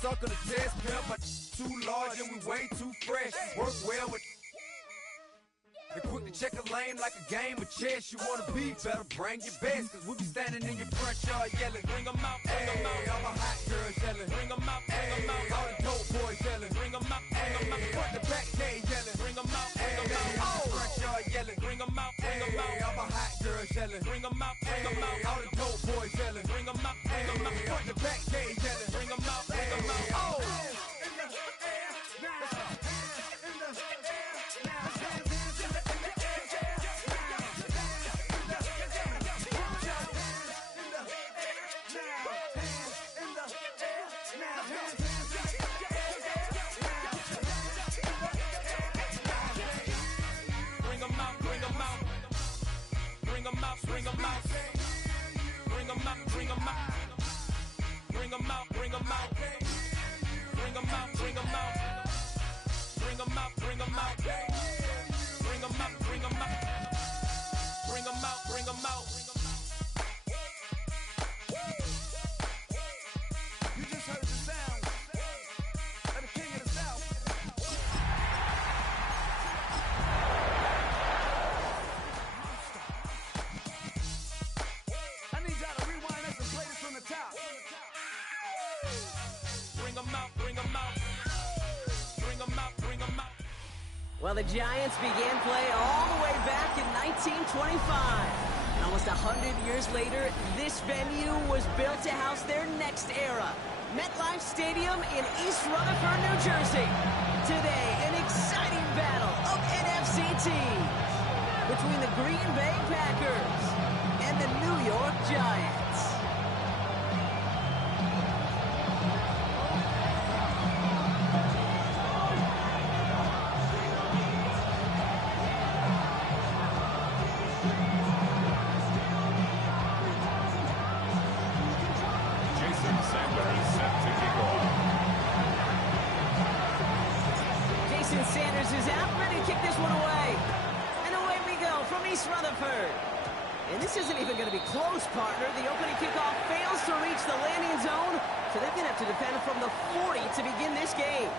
sucker the test, pimp. My too large and we way too fresh. Work well with. And quick to check a lane like a game of chess. You wanna be better, bring your best. Cause we be standing in your front yard yelling. Bring 'em out, bring 'em out. All my hot girls yelling. Bring 'em out, bring 'em out. All the dope boys yelling. Bring 'em out, bring 'em out. Front the back cage yelling. Bring 'em out, bring 'em out. All the front yard yelling. Bring 'em out, bring 'em out. All my hot girls yelling. Bring 'em out, bring 'em out. All the dope boys yelling. Bring 'em out, bring 'em out. Front the back cage yelling. Bring 'em out, bring 'em out. Oh! Bring 'em out, bring 'em out, bring 'em out, bring 'em out, bring 'em out, bring 'em out, bring 'em out, bring 'em out, bring 'em out, bring 'em out, bring 'em out, bring 'em out, bring 'em out. You just heard the sound of the king of the South. Well, the Giants began play all the way back in 1925. And almost 100 years later, this venue was built to house their next era. MetLife Stadium in East Rutherford, New Jersey. Today, an exciting battle of NFC teams between the Green Bay Packers and the New York Giants. Sanders is out, ready to kick this one away. And away we go from East Rutherford. And this isn't even going to be close, partner. The opening kickoff fails to reach the landing zone, so they're going to have to defend from the 40 to begin this game.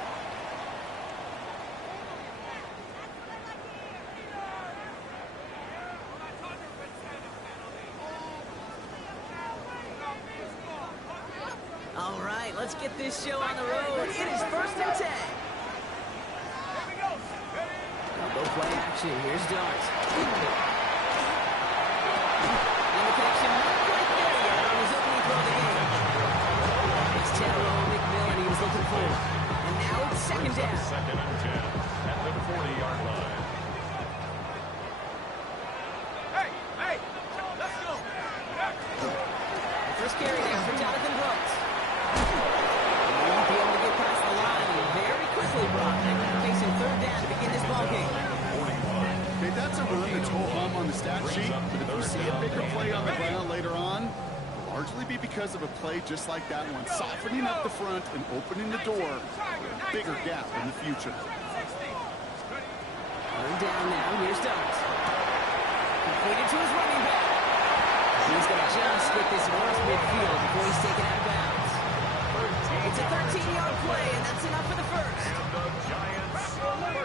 All right, let's get this show on the road. It is 1st and 10. Go play action. Here's Dart. And the connection not quite there yet on his opening throw of the game. It's Tyrone McMillan he was looking for. And now it's 2nd down. 2nd and 10 at the 40-yard line. Hey, let's go. First carry there for Jonathan Brooks. He won't be able to get past the line very quickly, Brock. They're facing 3rd down to begin this ballgame. Okay, that's a run that's ho-hum on the stat sheet, but if you see a bigger play on the ground later on, it'll largely be because of a play just like that one, softening up the front and opening the door for a bigger gap in the future. 3rd down now, here's Dart. Completed to his running back. He's going to just get this across midfield before he's taken out of bounds. It's a 13-yard play, and that's enough for the first. And the Giants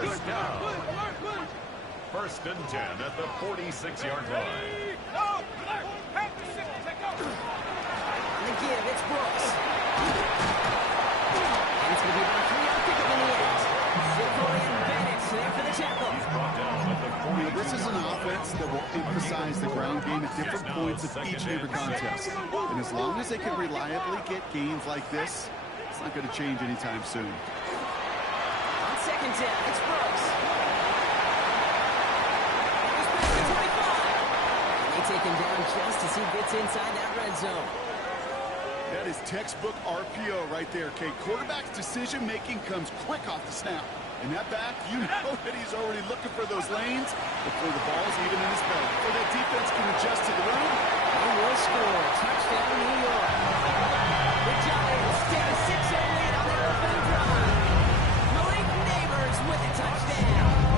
first down. 1st and 10 at the 46-yard line. On the give, it's Brooks. And it's going to be about a 3-yard pickup in the end. Ziporian Bennett there for the tackle. He's brought down at the 40. This is an offense that will emphasize the ground game at different points of each and every contest. And as long as they can reliably get gains like this, it's not going to change anytime soon. On 2nd down, it's Brooks. Take him down just as he gets inside that red zone. That is textbook RPO right there, Kate. Quarterback's decision-making comes quick off the snap. And that back, you know that he's already looking for those lanes before the ball's even in his belly. Before that defense can adjust to the run, they will score. Touchdown, New York. The Giants take a 6-0 lead on their opening drive. Malik Neighbors with a touchdown.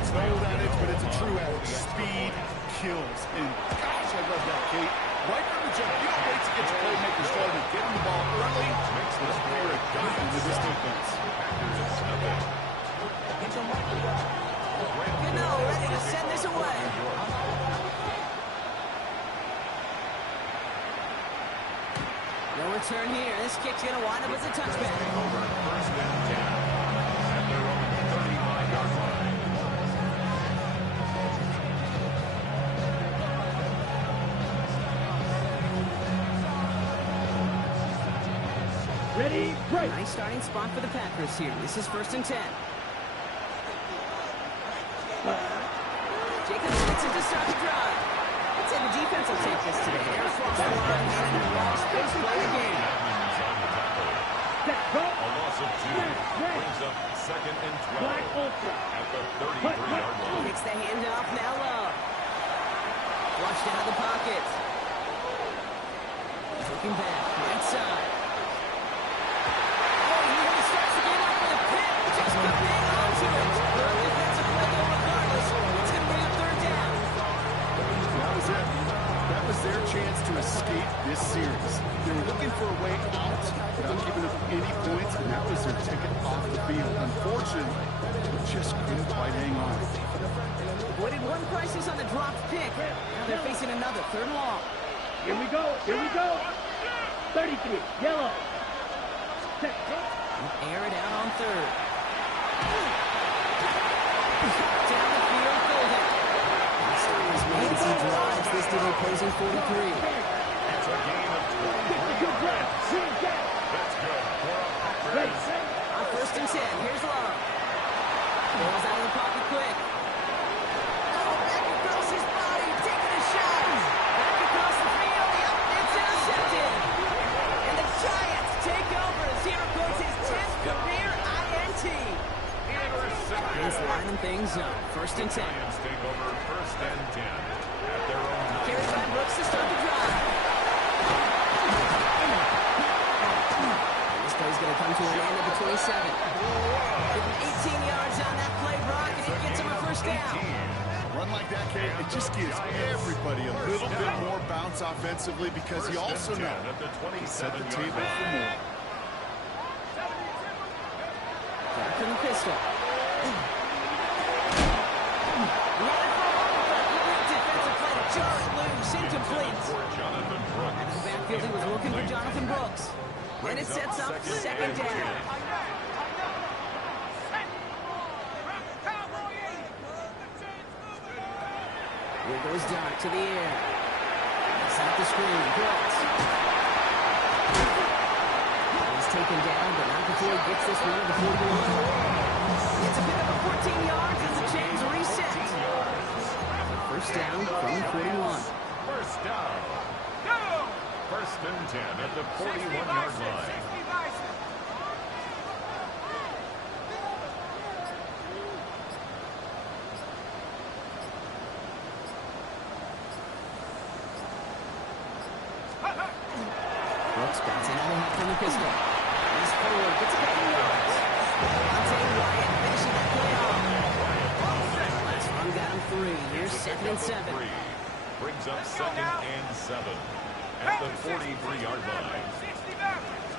It's an old adage, but it's a true adage. Speed kills. And gosh, I love that, Kate. Right from the jump, you don't wait to get your playmaker started. Get him the ball No return here. This kick's going to wind up as a touchback. Over first and 10 at their own 35-yard line. Ready, break. Nice starting spot for the Packers here. This is first and 10. Jacobs switches to start the drive. Let's say the defense will take this today. They're across the line and in the wall space play the game. A loss of 2 brings up second and 12 at the 33-yard line. Kicks the handoff now low. Flushed out of the pocket. Looking back, right side. Oh, he really starts the game off with a pick. Just couldn't hang on to it. Early defensive play though regardless. It's going to bring up third down. That was it. That was their chance to escape this series. They were looking for a way out without giving up any points, and that was their ticket off the field. Unfortunately, they just couldn't quite hang on. Avoided one crisis on the dropped pick. Now they're facing another third and long. Here we go. Here we go. 33, yellow. Air it out on third. Down the field, Golden. Stop is made as he drives this to the opposing 43. It's a gain of 23 yards. That's good for a Packers. On first and 10, here's Long. Ball's out of the pocket quick. Oh, back across his body, taking a shot. Back across the field, yep, it's intercepted. And the Giants take over as he records his 10th career INT. Giants lining things up. First and 10. Giants take over first and 10 at their own 9. Carried by Brooks to start the drive. This play's going to come to an end at the 27. Give him 18 yards on that play, Brock, and it gets him a first down. Run like that, Kate, it just gives everybody a little bit more bounce offensively because you also know at the set the 27-yard table line. for more. Back from the pistol. Defensive play to Charlie loose, incomplete. For Jonathan Brooks. In the backfield, he was looking for Jonathan Brooks. And it sets up second down. Here goes Doc to the air. It's out the screen. Brooks. He's taken down, but not before he gets this one to the 41. It's a pick up of 14 yards as the chains reset. First down from the 41. First down. First and 10 at the 41-yard line. Brooks bouncing out of from the pistol. He's forward, gets a couple yards. Deontay Wyatt finishing that play off. Last run got him 3. Here's second and 7. Brings up second and 7 at the 43-yard line.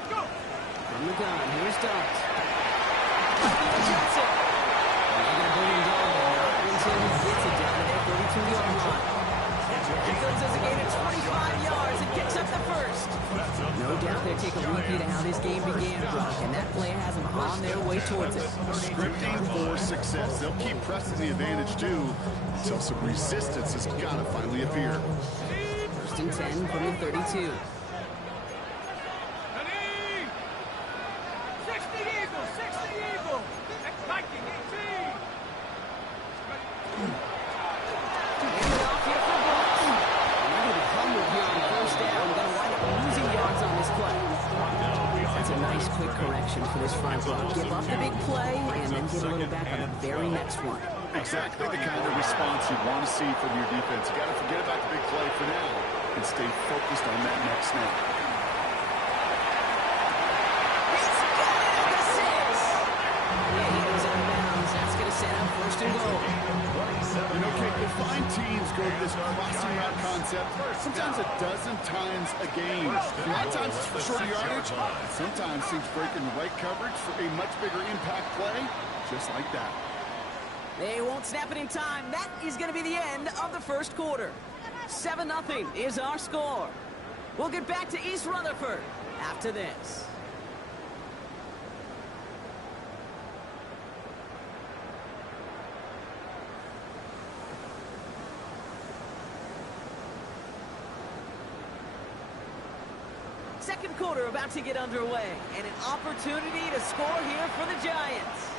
From the gun, here's Dart. Johnson. They're going to bring him down, but not until he gets it down to their 32-yard line. Fields has a gain of 25 yards and kicks up the first. No doubt they take a repeat of how this game began, Brock, and that play has them on their way towards it. Scripting for success. They'll keep pressing the advantage, too, until some resistance has got to finally appear. First and 10 from the 32. Quick correction for this front row. Give up the big play and then get a little back on the very next one. Exactly the kind of response you want to see from your defense. You got to forget about the big play for now and stay focused on that next snap. He's got it at the 6. Yeah, he goes out of bounds. That's going to set up first and goal. You know, Kate, you'll find teams go to this crossing route concept sometimes a dozen times a game. A lot of times it's for shorter yardage. Sometimes teams break in the right coverage for a much bigger impact play, just like that. They won't snap it in time. That is going to be the end of the first quarter. 7-0 is our score. We'll get back to East Rutherford after this. Second quarter about to get underway, and an opportunity to score here for the Giants.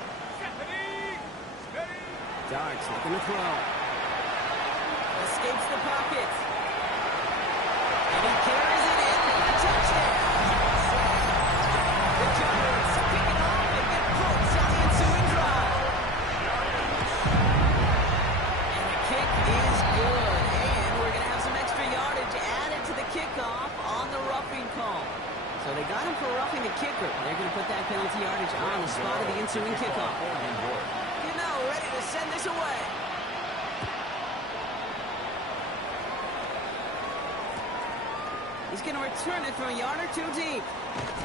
Darts looking to throw. Escapes the pocket. And he carries it in for a touchdown. The Giants pick it off and get points on the ensuing drive. And the kick is good. And we're going to have some extra yardage added to the kickoff on the roughing call. So they got him for roughing the kicker. They're going to put that penalty yardage on the spot of the ensuing kickoff. You know, ready to send this away. He's going to return it from a yard or two deep.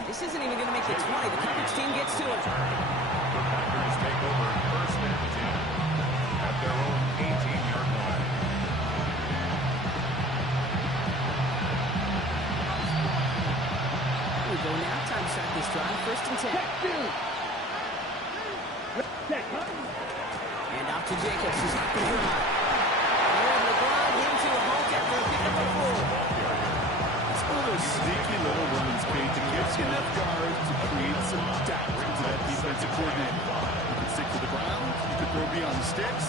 This isn't even going to make the 20. The coverage team gets to it. The Packers take over first and 10 at their own 18-yard line. We go now. Time to start this drive. First and 10. And off to Jacobs. He's off the drive. They're able to grind him to a halt after a pickup of 4. It's one of those sneaky little runs, Pete, that gives you enough yards to create some doubt to that defensive coordinator. You can stick to the ground. You can throw beyond the sticks.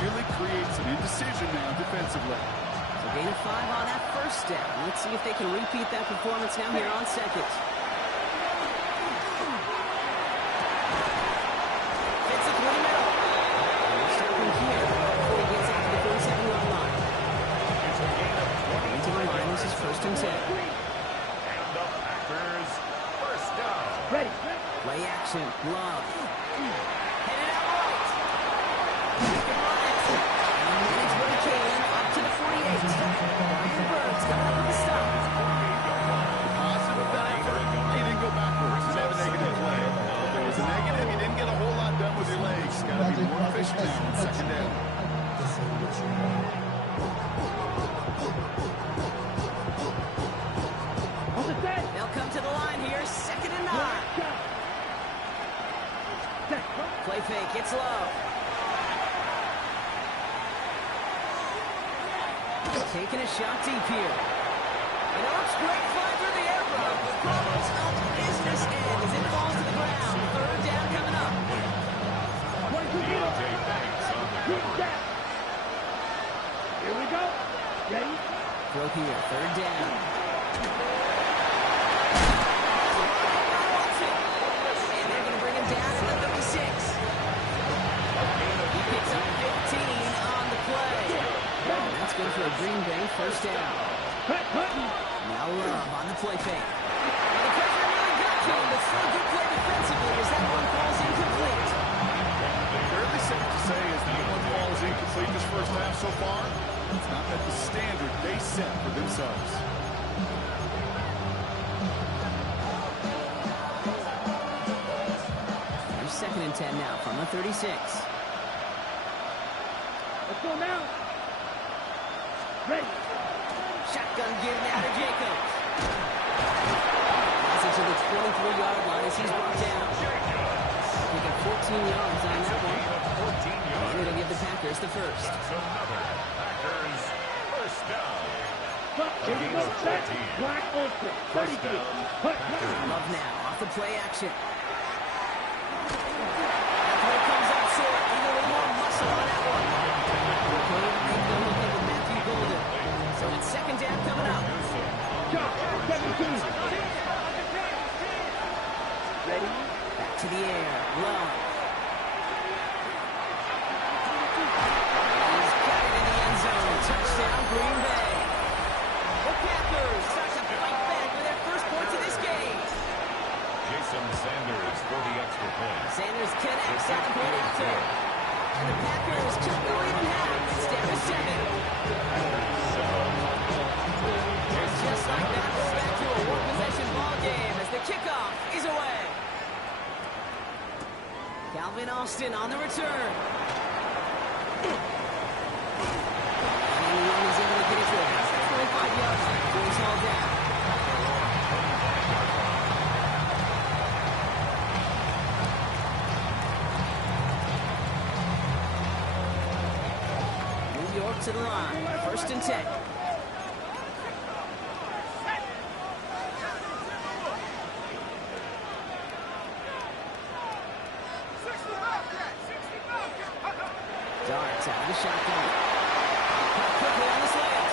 Really create some indecision now defensively. So gain of 5 on that first down. Let's see if they can repeat that performance now here on second. Gets it through the middle. And we'll start from here before he gets out to the 47-yard line. Into the line, this is first and 10. And the Packers first down. Ready. Play action, Love. Headed out right. He can run it. And manage what he can up to the 48. Brian Burns coming up with the stop. Positive benefit. He didn't go backwards. He didn't have a negative play. If there was a negative, you didn't get a whole lot done with your legs. Got to be more efficient now on second down. They'll come to the line here, second and 9. Play fake, it's low. Taking a shot deep here. And it looks great flying through the air, bro. Almost up business end as it falls to the ground. Third down coming up. Deontay Banks on the cover. Here we go. Ready? Throw here, third down. And they're going to bring him down to the 36. He picks up 15 on the play. And that's good for a Green Bay first down. Now Love on the play fake. And the pressure really got to him, but still a good play defensively as that one falls incomplete. Fairly safe to say as that one ball is incomplete this first half so far. It's not met the standard they set for themselves. There's second and 10 now from the 36. Let's go now. Ready. Shotgun given out to Jacobs. Passes to the 23-yard line as he's brought down. He got 14 yards on that one. And it'll give the Packers the first. Packers first down. Here we go. Set. Black ultra. 33. Love now off the play action. That play comes up short. Need a little more muscle on that one. With Matthew Golden. So it's second down coming up. Josh, 17. Ready? Back to the air. Love. He's got it in the end zone. Touchdown, Green Bay. The Packers start to fight back with their first points of this game. Jason Sanders for the extra point. Sanders connects at the point after. And the Packers cut the lead in half. It's down to 7. Just like that, we're back to a one-possession ball game as the kickoff is away. Calvin Austin on the return. And Young is able to get it to a 25 yards before he's hauled down. out to the line. 1st and 10. Darts out of the shotgun. Cut quickly on the slant.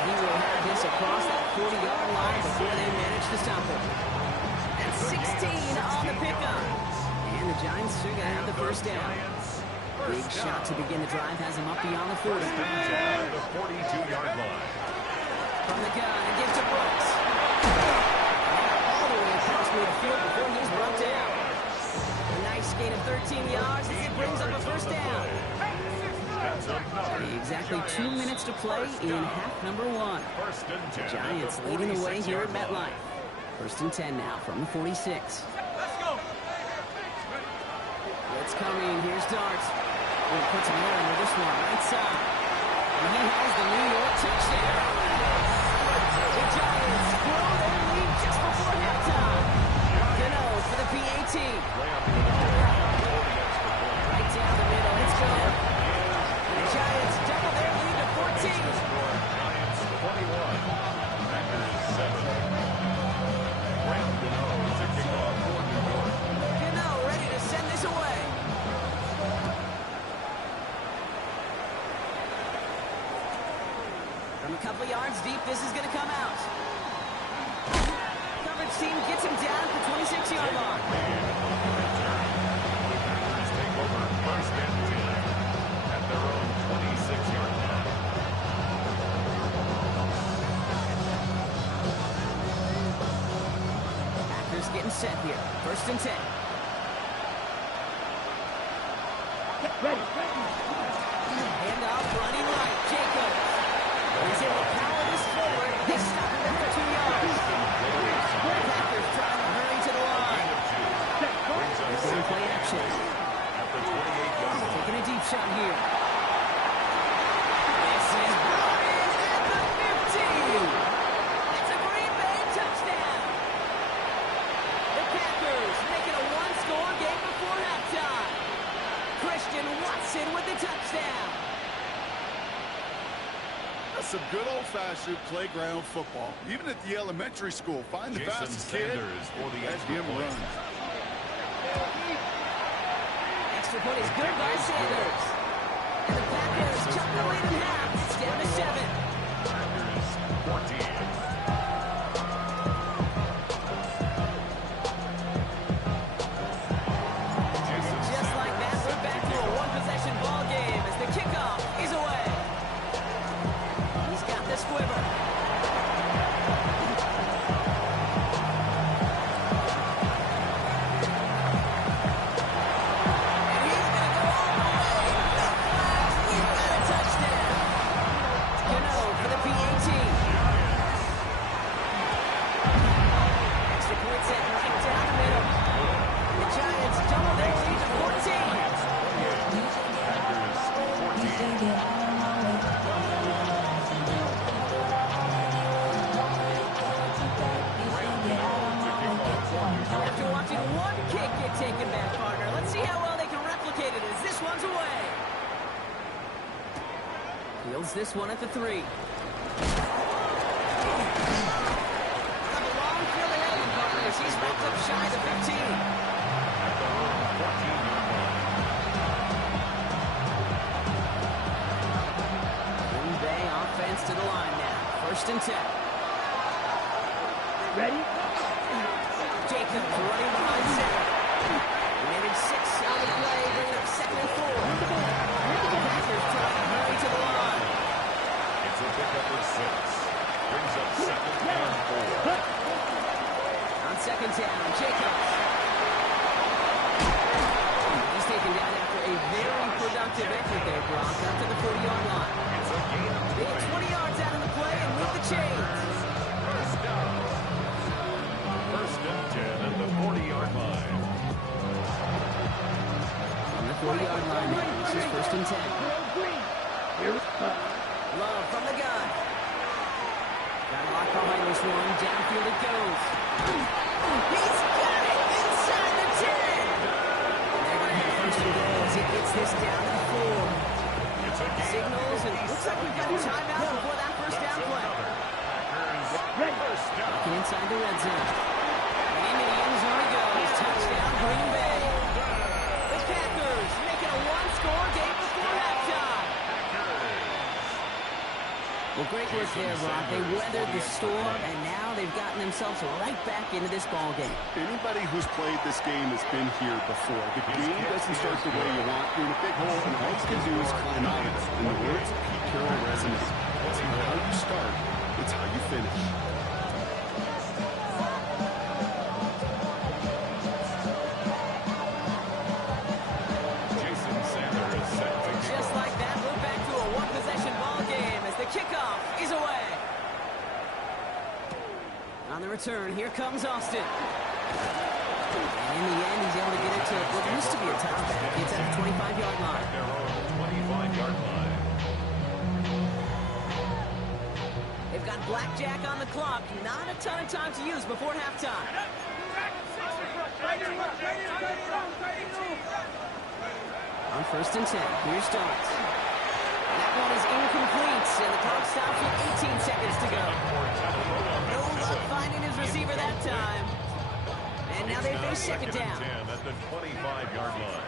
He will have this across that 40-yard line before they manage to stop him. And 16 on the pickup. And the Giants are going to have the first down. Big shot to begin the drive has him up beyond the 40. The 42-yard line. From the gun, it gives to Brooks. All the way across midfield before he's brought down. A nice gain of 13 yards as it brings up a first down. Exactly 2 minutes to play in half number 1. The Giants leading the way here at MetLife. 1st and 10 now from the 46. Blitz coming. Here's Darts. Puts him there under this one, right side. And he has the New York touchdown. The Giants blow their lead just before halftime. Gano for the PAT. Right down the middle. It's good. And the Giants double their lead to 14. Giants 21. Packers 7. Graham Gano to kick off for New York. Gano ready to send this away. From a couple yards deep, this is going to come out. Coverage team gets him down at the 26-yard line. Packers take over 1st and 10 at their own 26-yard line. Packers getting set here. 1st and 10. Ready. Hand off, running right. Jacobs. He's able to power this forward. They stop him after 2 yards. Packers trying to hurry to the line. They're going to play action. At the 28-yard line. Taking a deep shot here. This is brought in at the 15. It's a Green Bay touchdown. The Packers making a one-score game before halftime. Christian Watson with the touchdown. That's some good old-fashioned playground football. Even at the elementary school, find the Jason fastest kid, Sanders for the let extra him point. run. Extra point is good by Sanders. And the Packers cut the lead in half. It's down to 7. Packers 14. Just like that, we're back to a one-possession ball game as the kickoff is away. He's got the squiver. And he's going to go all the way. No flags. We've got a touchdown. Gano for the PAT. Extra point set right down the middle. The Giants double their lead to 14. After watching one kick get taken back, partner, let's see how well they can replicate it as this one's away. Fields this one at the 3. Have a long field ahead of him, partners. He's wrapped up shy of the 15. At their own 14-yard line. Green Bay offense to the line now. 1st and 10. Ready. Jacobs running behind center. Managed 6 on the play, bringing up 2nd and 4. Packers trying to hurry to the line. It's a pickup of 6. Brings up 2nd and 4. On 2nd down, Jacobs. He's taken down after a very productive effort there, Brock, up to the 40-yard line. It's a gain of They get 20 yards out of the play and move the chains. First down. 1st and 10 at the 40-yard line. On the 40-yard line now, this is 1st and 10. Here. Love from the gun. Got a lock behind this one. Downfield it goes. He's got it inside the 10. And they're going to have 1st and goal as he gets this down to the 4. It's a gain Signal heads in. And into the end zone he goes. Touchdown, Green Bay. The Packers make it a one-score game before halftime. Well, great work there, Brock. They weathered the storm, and now they've gotten themselves right back into this ball game. Anybody who's played this game has been here before. The game doesn't start the way you want. You're in a big hole, and all you can do is climb out of it. And the words of Pete Carroll resonate. It's not how you start, it's how you finish. Jason Sanders is set to kick Just off. like that, we're back to a one-possession ball game as the kickoff is away. On the return, here comes Austin. And in the end, he's able to get it to what used to be a touchback. It's at the 25-yard line. Their own 25-yard line. They've got blackjack on the clock. Not a ton of time to use before halftime. On 1st and 10, here's Starks. That one is incomplete, and the clock stops with 18 seconds to go. No luck finding his receiver that time. And now they face second down. 10 at the 25-yard line.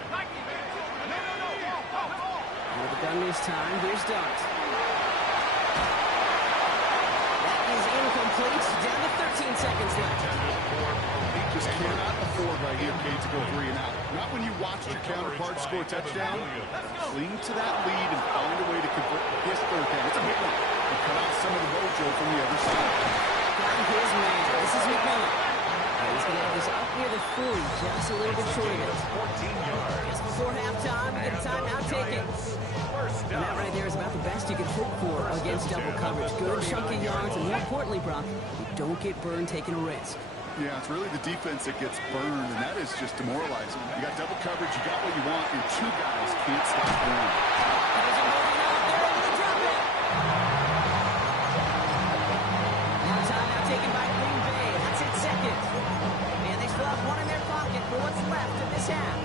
With the gun this time, here's Starks. That is incomplete. Down to 13 seconds left. Just cannot afford right here, Cade, to go 3 and out. Not when you watch your counterpart score a touchdown. Cling to that lead and find a way to convert this third down. It's a big one. And cut off some of the mojo from the other side. Got his man. This is McMillan. He's going to have this up near the 40, just a little bit short of it. 14 yards. Just before halftime, we get a timeout taken. And that right there is about the best you can hope for against double coverage. Good chunky yards, and more importantly, Brock, you don't get burned taking a risk. Yeah, it's really the defense that gets burned, and that is just demoralizing. You got double coverage, you got what you want, and 2 guys can't stop one. There's a holding out there into the drop it. Now timeout taken by Green Bay. That's it second. And they still have one in their pocket for what's left of this half.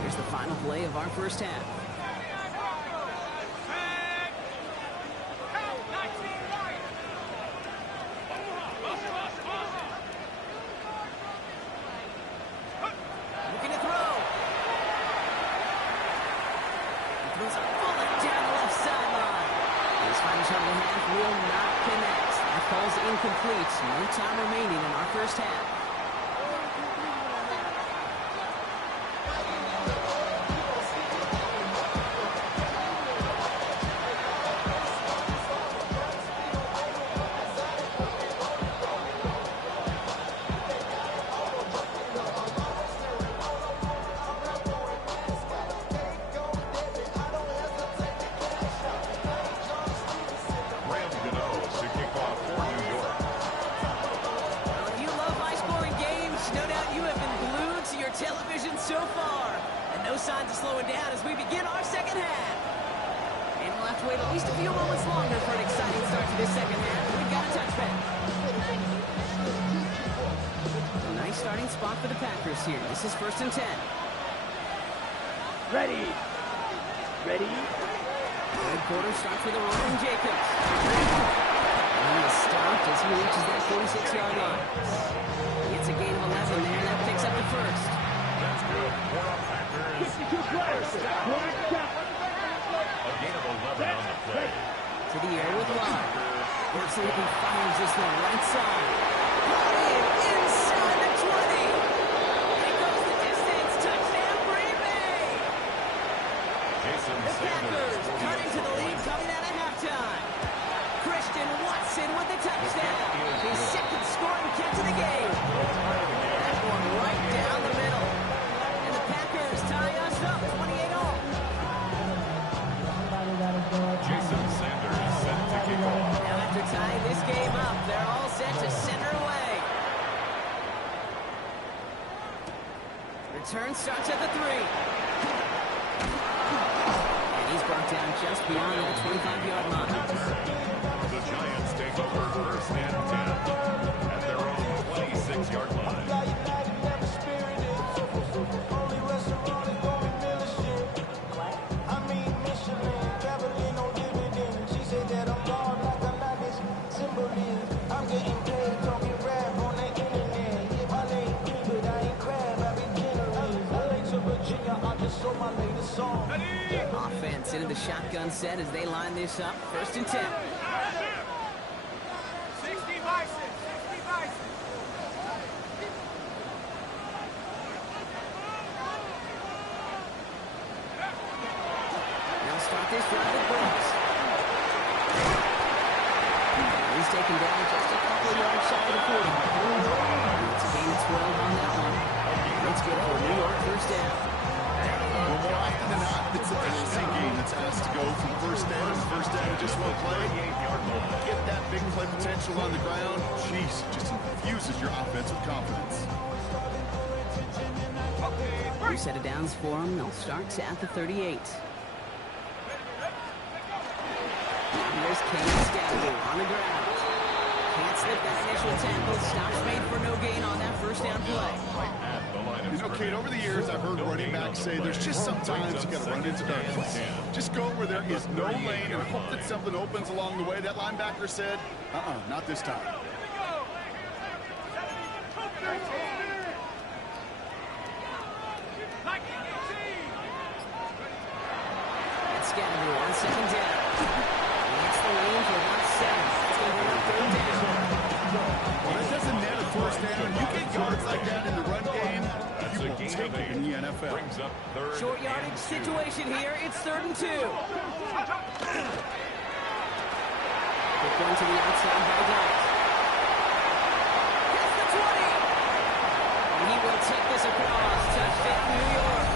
Here's the final play of our first half. Looking to throw. He throws a bullet down the left sideline. This final shot of the half will not connect. That ball's incomplete. No time remaining in our first half. Graham Gano to kick off for New York. Well, if you love high-scoring games, no doubt you have been glued to your television so far. And no signs of slowing down as we begin our second half. And we'll have to wait at least a few moments longer for an exciting start to this second half. We've got a touchback. A nice starting spot for the Packers here. This is 1st and 10. Ready. Ready. Third quarter starts with a run from Jacobs. And the stop as he reaches that 46-yard line. It's a gain of 11 there. That picks up the first. That's good for our Packers. 52 players. One count. A gain of 11 on the play. To the air with Love. Absolutely fires this one right side. Brought in inside the 20. Here goes the distance. Touchdown, Green Bay. Jason The Packers Sanders cutting to the lead coming out of halftime. Christian Watson with the touchdown. His second scoring catch of the game. That one right down the middle. And the Packers tie us up 28-all. Jason Sanders set to kick off. Now after tying this game up, they're all set to center away. Return starts at the 3. And he's brought down just beyond that 25-yard line. The Giants take over 1st and 10 at their own 26-yard line. I'm getting paid, talking rap on the internet. Yeah, my name King, but I ain't crab, I be generous. LA to Virginia, I just sold my latest song. Offense into the shotgun set as they line this up. 1st and 10. 60 Bison, 60 Bison. They'll start this drive with Brooks. He's taken down just a couple of yards shy of the 40. It's a gain of 12 on that one. That's good for a New York 1st down. Well, more often than not, it's the passing game that's asked to go from 1st down to 1st down with just one play. Get that big play potential on the ground. Jeez, just infuses your offense with confidence. New set of downs for them. They'll start at the 38. Here's Kane Scadaboo on the ground. Can't slip that initial tackle. Stops made for no gain on that 1st down play. You know, Kate, over the years, I've heard running backs say there's just sometimes you got to run into darkness. Just go where there is no lane and hope that something opens along the way. That linebacker said, not this time. That's Scadaboo on 2nd down. That's the lane for about 7. It's going to bring up 3rd down. Well, that doesn't net a 1st down. You get yards like that in the run game, you will take it in the NFL. Short yardage situation here. It's 3rd and 2. Quick one to the outside by Dart. That's the 20. And he will take this across. Touchdown, New York.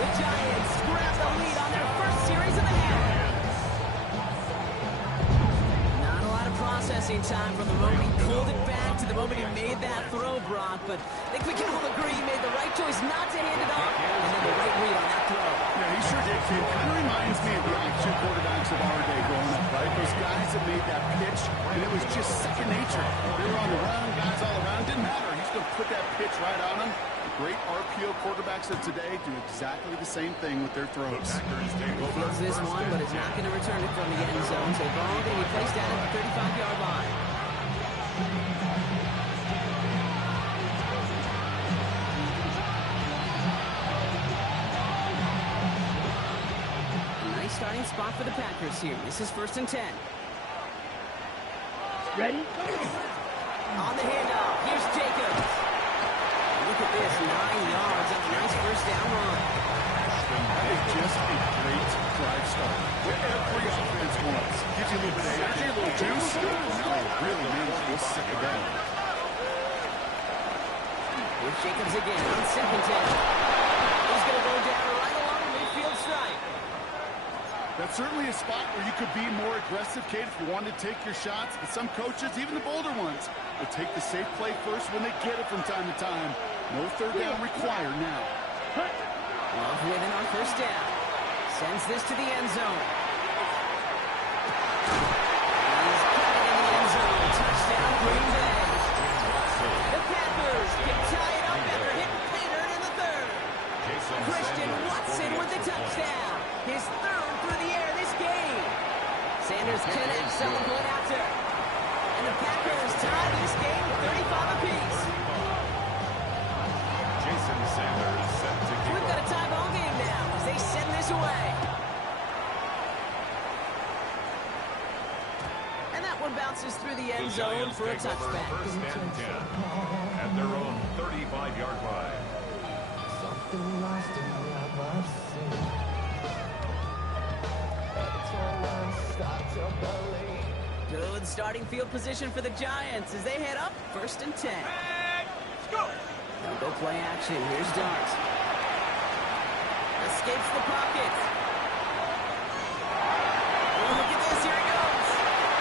The Giants grab the lead on their 1st series of the half. Not a lot of processing time from the moment he pulled it back to the moment he made that throw, Brock. But I think we can all agree he made the right choice not to hand it off, and then the right read on that throw. Yeah, he sure did, kid. Kind of reminds me of the option quarterbacks of our day growing up, right? Those guys that made that pitch, and it was just second nature. They were on the run, guys all around. Didn't matter. He's going to put that pitch right on them. The great RPO quarterbacks of today do exactly the same thing with their throws. He fields this one, but is not going to return it from the end zone. So ball going to be placed down at the 35-yard line. A nice starting spot for the Packers here. This is 1st and 10. Ready? On the handoff, here's Jacobs. Look at this, 9 yards on a nice 1st down run. That is just a great drive start. What every offense wants. Gives you a little bit of energy, a little juice. Now they really managed to second down. Here's Jacobs again on 2nd and 10. He's going to go down right along the midfield stripe. That's certainly a spot where you could be more aggressive, Kate, if you wanted to take your shots. But some coaches, even the bolder ones, will take the safe play first when they get it from time to time. No 3rd down required now. Love winning on 1st down. Sends this to the end zone. He's got it in the end zone. Touchdown, Green Bay. The Packers can tie it up after hitting Painter in the 3rd. Christian Watson with the touchdown. His 3rd through the air this game. Sanders connects on the point after. And the Packers tie this game 35 apiece. Jason Sanders set to kick We've got a off. tie ball game now as they send this away. And that one bounces through the end zone for a touchback. 1st and 10 at their own 35-yard line. Good starting field position for the Giants as they head up 1st and 10. They'll go play action. Here's Dart. Escapes the pocket. Oh, look at this. Here he goes.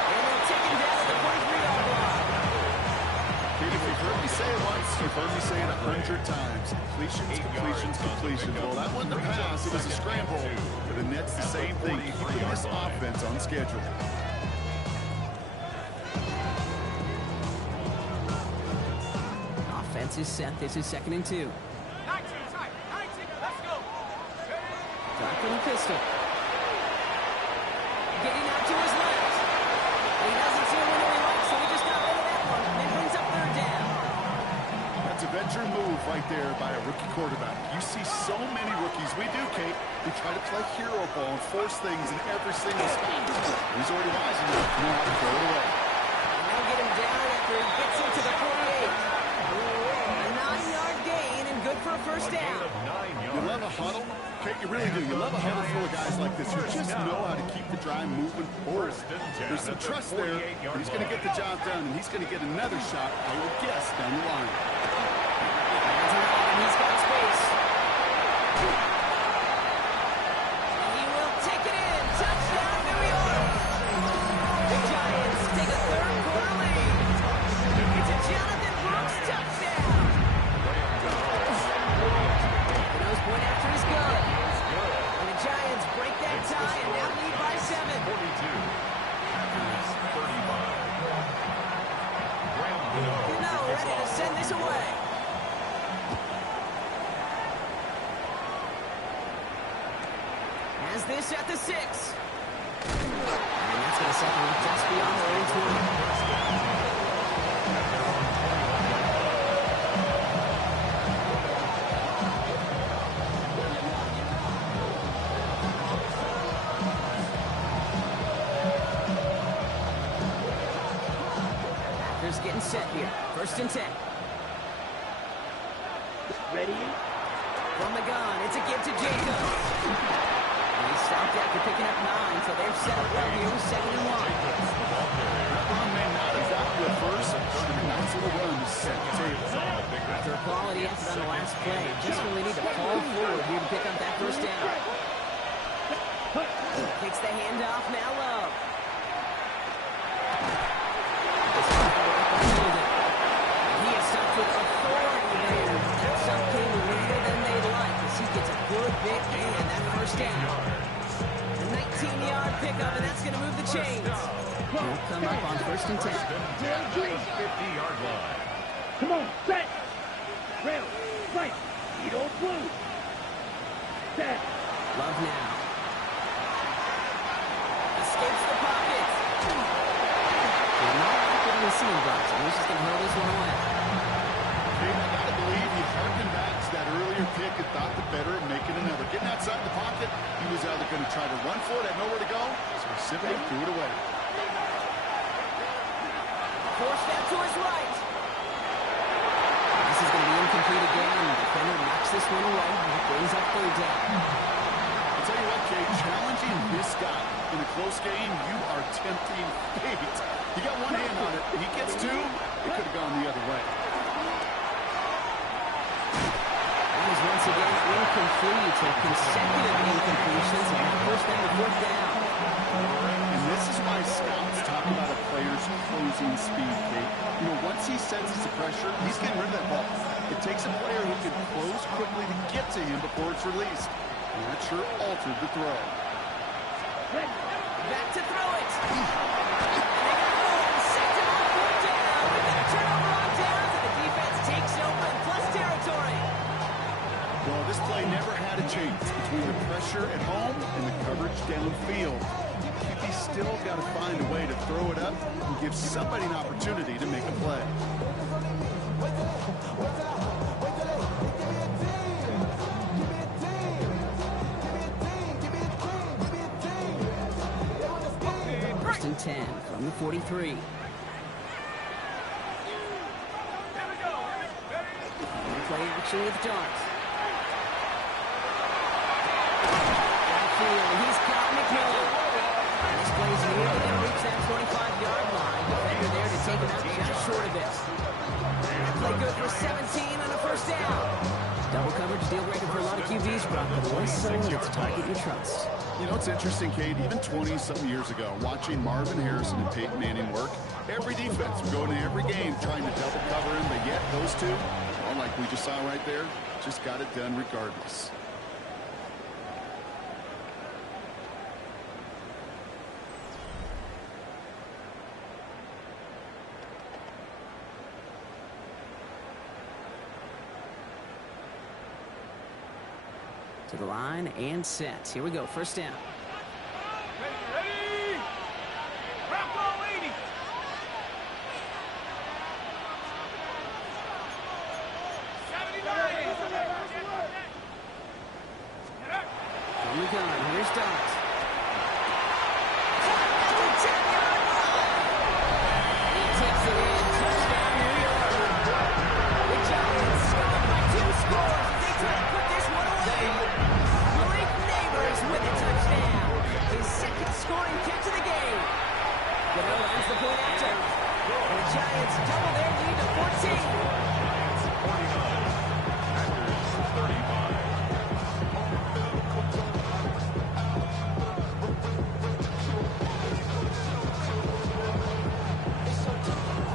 And they'll take him down at the 43-yard line. Kate, if you've heard me say it once, you've heard me say it 100 times. Completions. Well, that wasn't a pass. It was a scramble. But the net's the same thing. Keeping this offense on schedule. Offense is set. This is 2nd and 2. 19, let's go. Dart from the pistol. Getting out to his left. He doesn't see a window he likes, so he just major move right there by a rookie quarterback. You see so many rookies, we do, Kate, who try to play hero ball and force things in every single spot. He's already wise enough to know how to throw it away. And they'll get him down after he gets into the 48. A 9-yard gain and good for a first down. You love a huddle? Kate, you really do. You love a huddle full of guys like this who just know how to keep the drive moving forward. There's some trust there. He's going to get the job done, and he's going to get another shot, I would guess, down the line. He's got space. He will take it in. Touchdown, New York. The Giants take a third-quarter lead. It's a Jonathan Brooks touchdown. The nose point after is good. And the Giants break that tie and now lead by 7. 42. Ready to send this away. Has this at the 6. And that's going to settle him just beyond the own 20. Packers getting set here. 1st and 10. Ready? From the gun, it's a give to Jacobs. And he's stopped after picking up 9, so they've set up well here with 2nd and 1. That run may not have got you at first. Nice little run to set the table. After a quality effort on the last play, just really need to fall forward here to pick up that 1st down. Takes the handoff, now Love. He is stopped with authority there. That stuff came later than they'd like as he gets a good big gain, that 1st down. A 19-yard pickup, and that's going to move the chains. He'll come up on 1st and 10. 50-yard line. Come on, set. Rail, right. You don't move. Set. Love now. Escapes the pocket. He's not active in the seam box, and he's just going to hurl this one away. Kate, I got to believe he harkened back to that earlier pick and thought the better of making another. Getting outside the pocket, he was either going to try to run for it, had nowhere to go, so he simply threw it away. Forced that to his right. This is going to be incomplete again, and the defender knocks this one away, and it brings up 3rd down. I'll tell you what, Kate, challenging this guy in a close game, you are tempting fate. He got one hand on it. He gets 2, it could have gone the other way. That is once again incomplete, so consecutive incompletions, and that 1st down to 4th down. And this is why scouts talk about a player's closing speed, Kate. You know, once he senses the pressure, he's getting rid of that ball. It takes a player who can close quickly to get to him before it's released. And that sure altered the throw. Back to throw it. And they got home, sent it on 4th down. We've got a turnover on downs, and the defense takes over in plus territory. Well, this play never had a chance between the pressure at home and the coverage downfield. He's still got to find a way to throw it up and give somebody an opportunity to make a play. First and 10 from the 43. Play action with Darts. Downfield, he's got McMillan. This plays near and reach that 25-yard line. Defender there to take him out just short of it. That play good for 17 on a 1st down. Double coverage deal breaker for a lot of QBs, Brock, but less so when it's a target you trust. You know, it's interesting, Kate, even 20-something years ago, watching Marvin Harrison and Peyton Manning work, every defense would go into every game trying to double cover him, but yet those two, well, like we just saw right there, just got it done regardless. To the line and set. Here we go. 1st down. Ready? Rocco 80. gun. Here's Dart. At the 10-yard line. He takes it in. Touchdown, New York. The Giants start by 2 scores as they try to put this one away. Malik Neighbors with a touchdown. His second scoring catch of the game. Gano ends the point after. And the Giants double their lead to 14. Giants 49. Packers 35.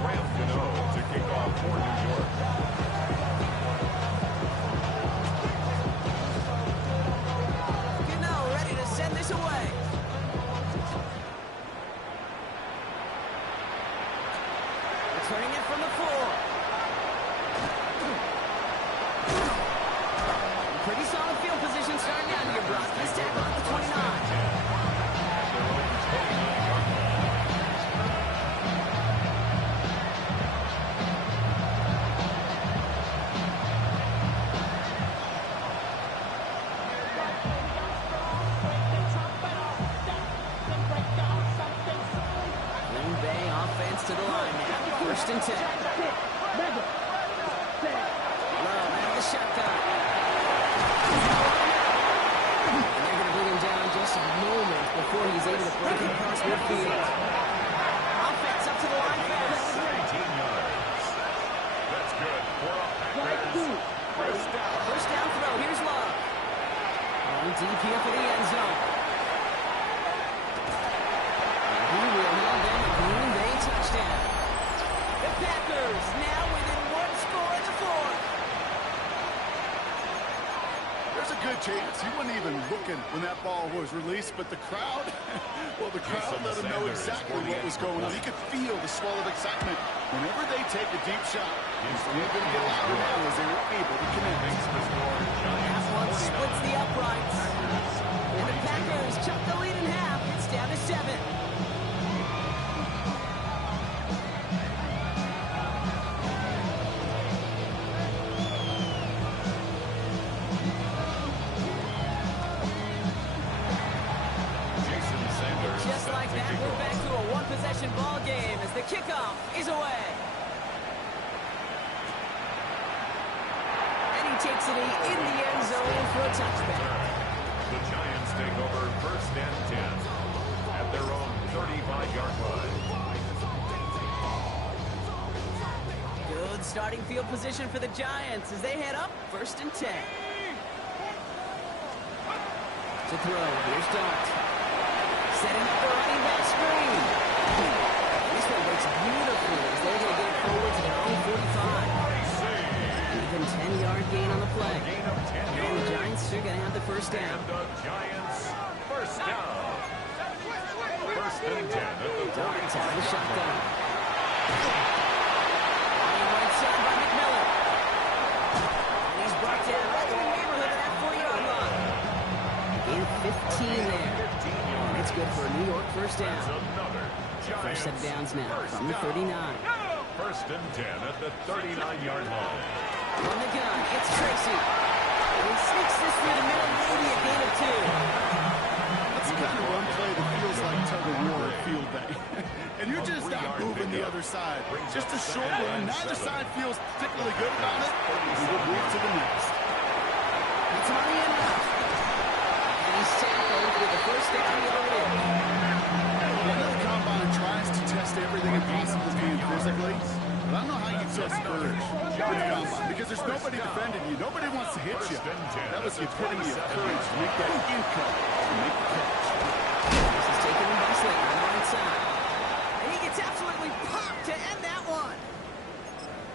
Graham Gano to kick off for New York. Gano ready to send this away. Returning it from the floor. Pretty solid field position starting out here, Brock. He's tackle at the 29. Green Bay offense to the line now. First and 10. Love out of the shotgun. And they're going to bring him down just a moment before he's able to break it across midfield. Offense up to the line fast. 17 yards. That's good for a Packers. First down. First down throw. Here's Love. On deep here for the end zone. And he will have them a Green Bay touchdown. The Packers now within 1 score in the fourth. There's a good chance he wasn't even looking when that ball was released, but the crowd, well, the crowd let him know exactly what was going on. He could feel the swell of excitement. Whenever they take a deep shot, it's only going to get louder now as they were able to connect. That one splits the uprights. And the Packers chop the lead in half. It's down to 7. Jason Sanders. Just like that, we're back to a one-possession ball game as the kickoff is away. And he takes it in the end zone for a touchback. The Giants take over first and 10 at their own 35-yard line. Good starting field position for the Giants as they head up first and 10. To throw, here's Dart. Setting up the running back screen. This one works beautifully as they're going to get it forward to their own 45. Even 10-yard gain on the play. Gain of 10 And the yards. Giants are going to have the first down. And the Giants first down. First and 10 at the Dart 45. out of the shotgun. Running right side by McMillan. And he's brought down right in the neighborhood of that 40-yard line. Gain of 15 there. And it's good for a New York first down. Another First set of Giants downs now first from the down. 39. First and 10 at the 39-yard line. On the gun, it's Tracy. And he sneaks this through the middle, maybe a gain of 2. That's the kind of run play that feels like tug of war at Field Day. And you're just not moving the other side. Just a short run. Neither side feels particularly good about it. We will move to the next. It's on the end route. And he's tackled with the first down yardage. The combine tries to test everything it possibly can physically, but I don't know how you test courage in the combine because there's nobody defending you. Nobody wants to hit you. That was the epitome of courage to make that in cut and make the catch. This is taken in by Slayton on the right side. And he gets absolutely popped to end that one.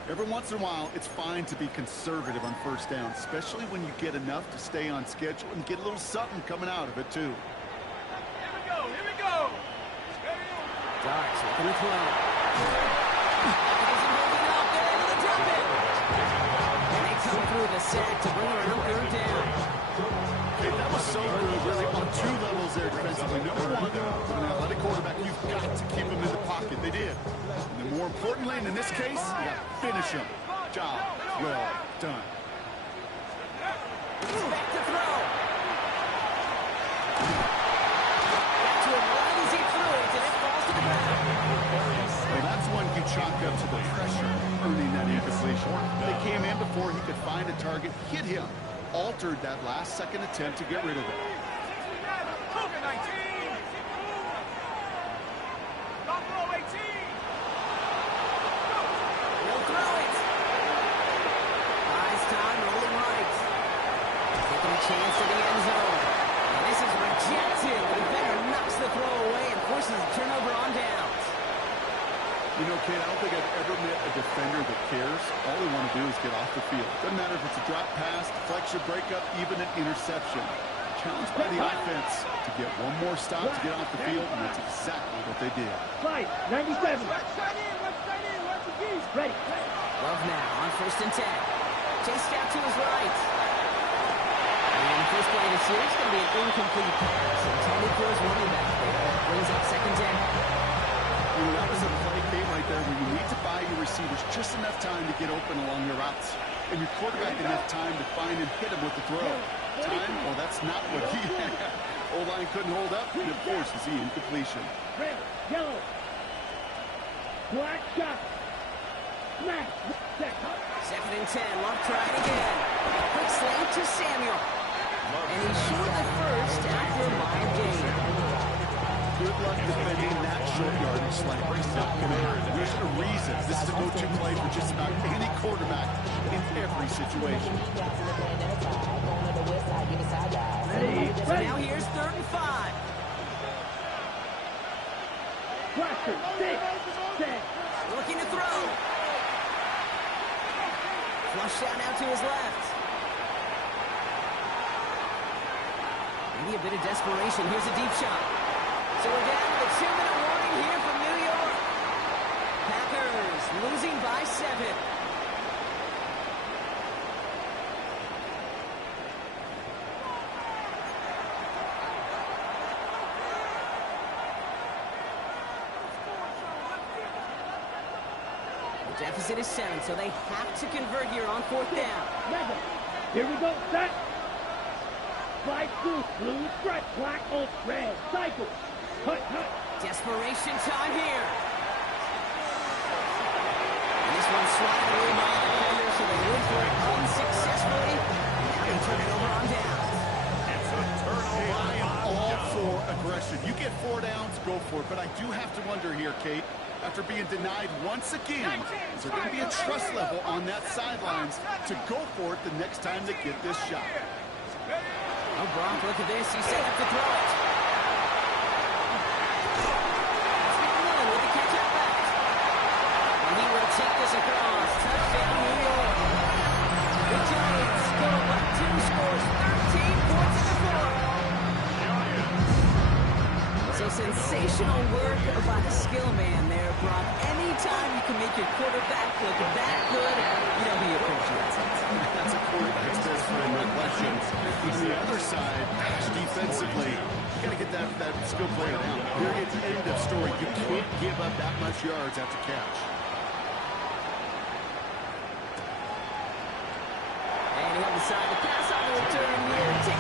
Every once in a while, it's fine to be conservative on first down, especially when you get enough to stay on schedule and get a little something coming out of it, too. Darts looking to throw. Isn't holding up. They're able to drop it. And they come through the sack to bring around third down. Hey, that was so good, really, on 2 levels there defensively. Number 1, with an athletic quarterback, you've got to keep him in the pocket. They did. And then more importantly, and in this case, you got to finish him. Job well done. He's back to throw. chalk up to the pressure, earning that incompletion. They came in before he could find a target, hit him, altered that last-second attempt to get rid of it. He'll throw it. Buys time, rolling right. Taking a chance to the end zone. And this is rejected. The defender knocks the throw away and forces a turnover on downs. You know, Kate, I don't think I've ever met a defender that cares. All they want to do is get off the field. Doesn't matter if it's a drop pass, deflection, breakup, even an interception. Challenged by the offense to get one more stop to get off the field, and that's exactly what they did. Slide, 97. Ready. Love now on 1st and 10. Chased out to his right. And first play of the series is going to be an incomplete pass. Intended for his running back there. That brings up 2nd down. You know, that was a play game right there where you need to buy your receivers just enough time to get open along your routes. And your quarterback enough time to find and hit him with the throw. Time? Well, that's not what he had. O-line couldn't hold up, and it forces the incompletion. Red, yellow. Black shot. Smash. Check. 2nd and 10. Love trying again. Quick slant to Samuel. And he's short the first after a mild gain. Good luck defending that short yardage slant. There's a reason this is a go-to play for just about any quarterback in every situation. So now here's 3rd and 5. Cluster, 6, 10. Looking to throw. Flush out now to his left. Maybe a bit of desperation. Here's a deep shot. So we're down to the 2-minute warning here from New York. Packers losing by 7. The deficit is 7, so they have to convert here on 4th down. Mega. Here we go. Set. Slide through. Blue stripe. Black, old, red. Cycle. Cut, cut. Desperation time here. And this one swatted away by the defender, so they went for it unsuccessfully. And now they turn it over on down. It's a turnover. I am all for aggression. You get 4 downs, go for it. But I do have to wonder here, Kate, after being denied once again, is there going to be a trust level on that sidelines to go for it the next time they get this shot? Oh, Brock, look at this. He's set up to throw it. McMillan with the catch out back. And he will take this across. Touchdown, New York. The Giants go up 2 scores, 13 points in the 4th. So sensational work by the skill man there, Brock. Anytime you can make your quarterback look that good, you know who your coach is. That's a quarterback's best friend, no question. On the other side, defensively, you got to get that skill player down. Period. End of story. You can't give up that much yards after catch. And he'll decide to pass on the return here.